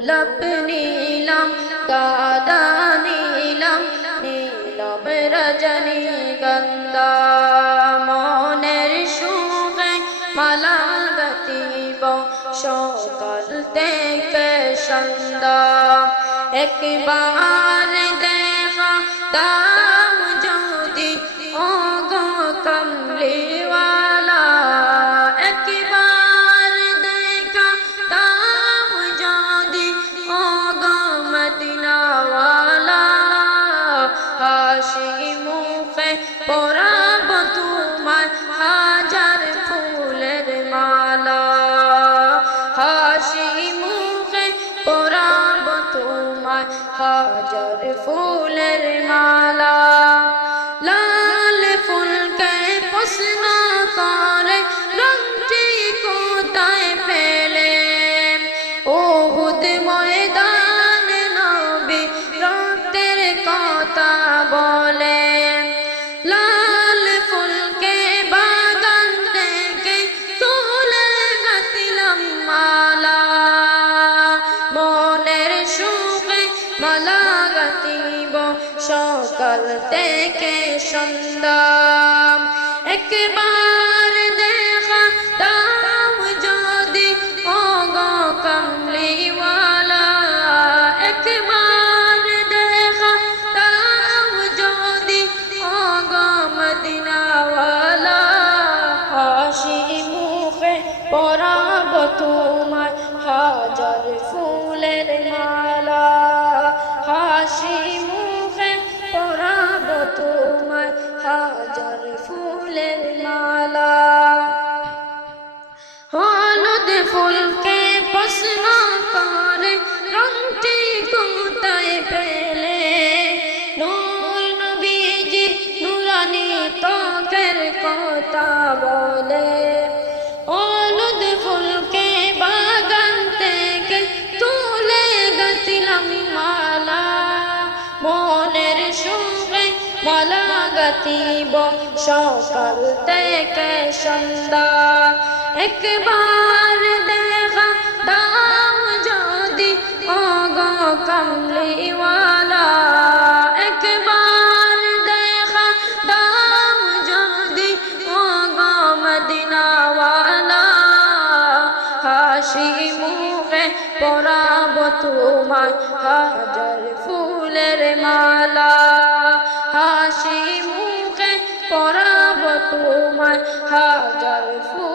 গোলাপ নীলাম গাঁদা নীলাম নীলম রজনীগন্ধা মনের সুখে মালা গাঁথিব সকাল থেকে সন্ধ্যা একবার দেখা দাও যদি ওগো কামলিওয়ালা একবার দেখা দাও যদি ওগো মদিনাওয়ালা হাসি মুখে পরাব তোমার হাজার ফুলের মালা হাসি মুখে পরাব তোমার হাজার ফুলের মালা লাল ফুলকে প্রশ্ন করে রংটি কোথায় পেলে উহুদ ময়দানে নবী রক্তের কথা বলে লাল ফুলকে বাগান থেকে তুলে গাঁথিলাম মালা মনের সুখে মালা গাঁথিব সকাল থেকে সন্ধ্যা একবার দেখা দাও যদি ওগো কামলিওয়ালা একবার দেখা দাও যদি ওগো মদিনাওয়ালা হাসি মুখে পরাব তোমার হাজার ফুলের মালা হাসি মুখে পরাব তোমার হাজার ফুলের মালা হলুদ ফুলকে প্রশ্ন করে রংটি কোথায় পেলে নূর নবীজির নুরানি ত্বকের কথা বলে হলুদ ফুলকে বাগান থেকে তুলে গাঁথিলাম মালা মনের সুখে মালা গাঁথিব সকাল থেকে সন্ধ্যা একবার দেখা দাও যদি ওগো কামলিওয়ালা একবার দেখা দাও যদি ওগো মদিনাওয়ালা হাসি মুখে পরাব তোমার হাজার ফুলের মালা হাসি মুখে পরাব তোমার হাজার ফুল